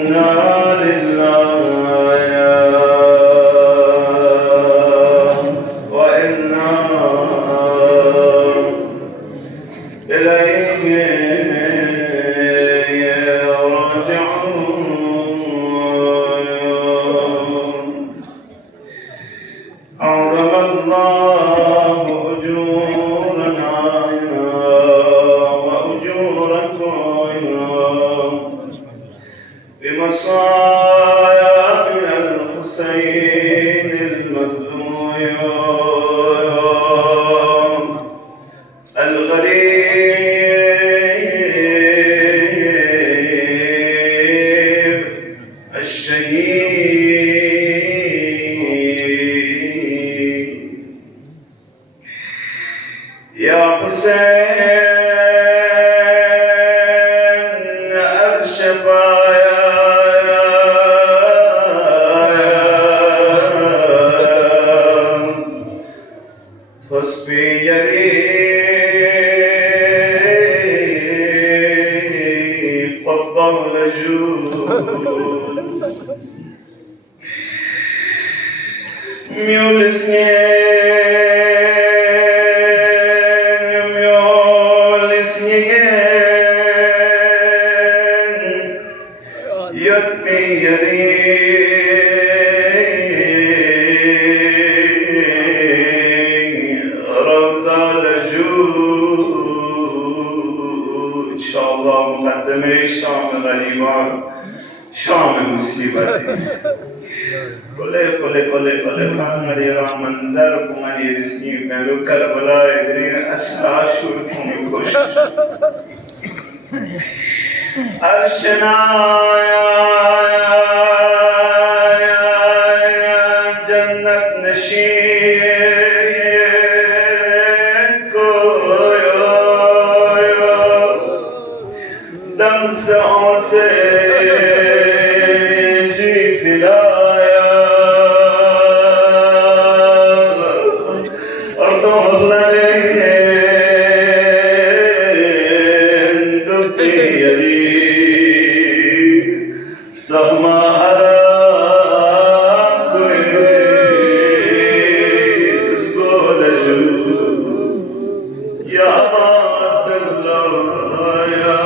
إنا لله وإنا إليه راجعون. أعظم الله أجورنا وأجوركم بمصايا من الحسين المظلوم الغريب الشهيد يا حسين الشبايا حسبي يريق الطول جود ميول سنين يدمي يريق روزة لجود. إن شاء الله مقدمة شام غريبان شام مسلمات كله مانغري رام منظر بماني رسمي پہلو کربلا ادري اسرا شور کی کوشش ارشنا جنت نشین کو دم سے جی فلایا سهما حرام كويس قول يا عبد الله يا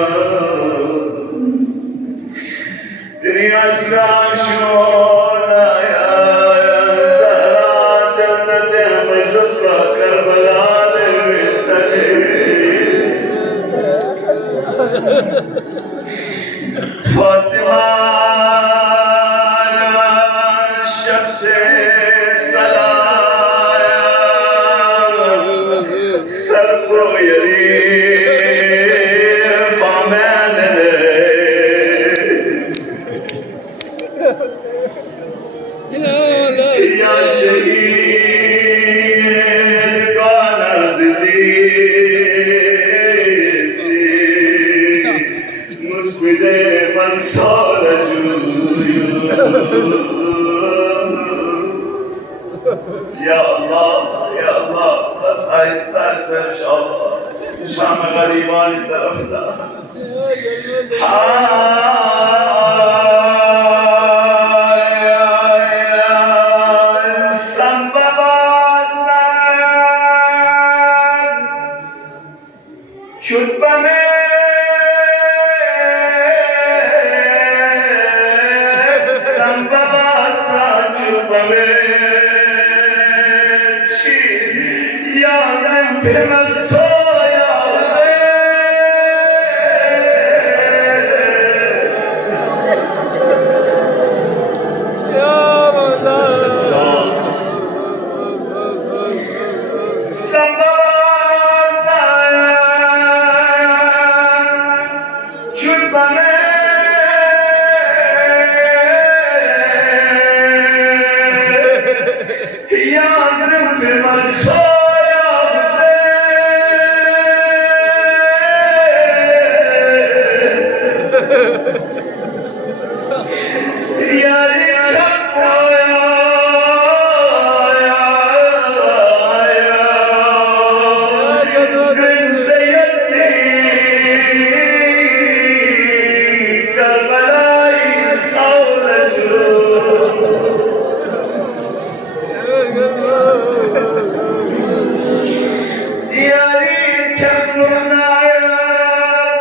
دنيا اسرع شونا يا زهرا جنة مزكى كربلاء فاطمة شمس سلام سرف يريف عمالنا يا شهيد بانا زيزي مسجد منصور يا الله يا الله بس آهسته آهسته إن شاء الله شام غريبان الطرف لا يا ريت يخلقنا يا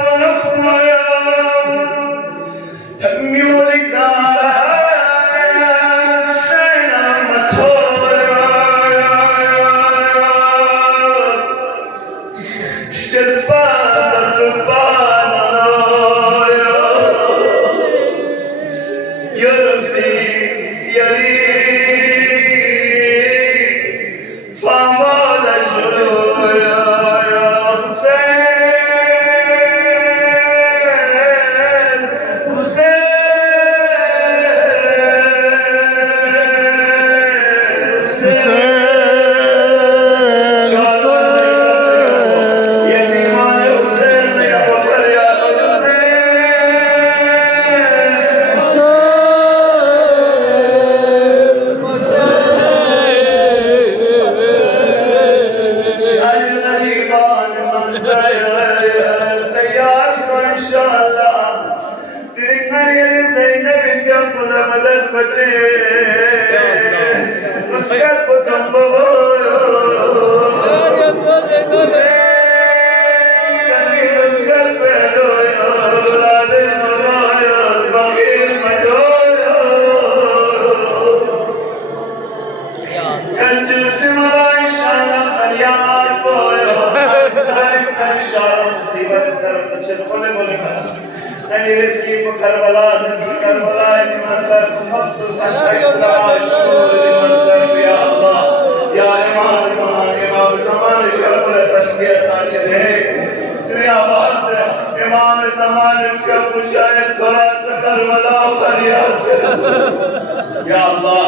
بلقنا يا ميولك يا سينا مطويا شزبات الربانا يا رفي يا ريت فما مسكت بطن بابايا حسين مسكت بهدويا العلم بابايا البخيل مدويا كان جسم بايش على خليات بويا آهسته إشارة مصيبة طرف نشر كل أني رزقي بكربلاء نبي كربلاء لمنظر مخصوصا تشترى الشهور لمنظر يا الله يا إمام زمان شرب التسبيح تاجر ہے دریا بہت إمام زمان کا مشاہد قرآن سے کربلاء فریاد يا الله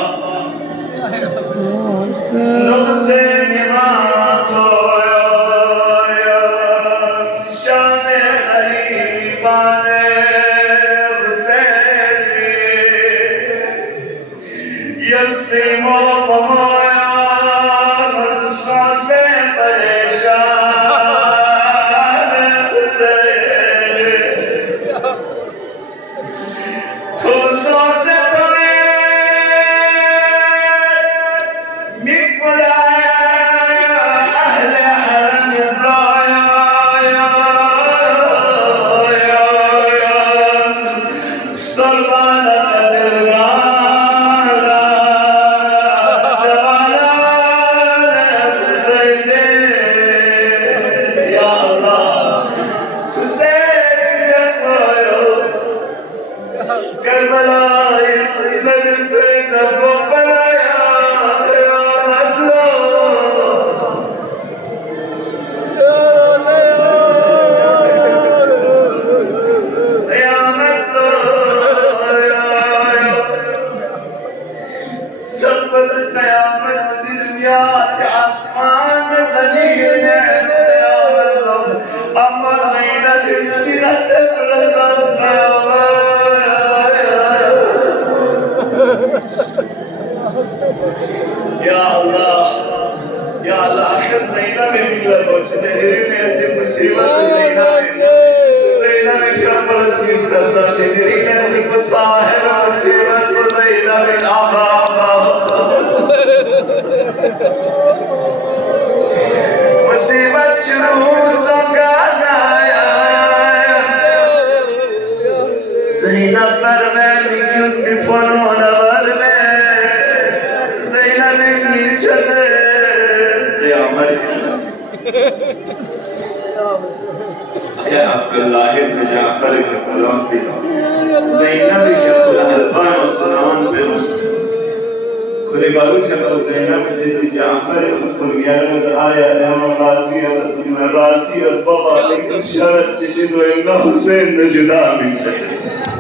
نقصے نمات ہویا شام غریبان يسلم بمايا نصاص پریشان گزرے تو سوس تمہیں مقبلایا اہل حرم ازرایا استربان قدرگان كربلاء اسمد السيد فوق بلايا قيامت له قيامت له سبت القيامت بدي دنيا كعصمان مزنين قيامت له أما زينك اسمنا تبرز القيامت या अल्लाह आखिर ज़ैनब में मिला तो तेरे ने ऐसी मुसीबत ज़ैनब में शर्मल इसकी श्रद्धा शेरी ने ऐसी साहिब मुसीबत ज़ैनब में आहा मुसीबत शुरू संगाना ज़ैनब पर मैं निकुत बिफनों नवर में ज़ैनब इसकी चदर عبدالله بن جعفر في قلوبتي زينب في الهلبان وصنعان بهم كل باروش أبو زينب جد جعفر في قلوبتي آية الإمام رازي البابا لكن شرط تجد وإنه حسين نجدا من شكل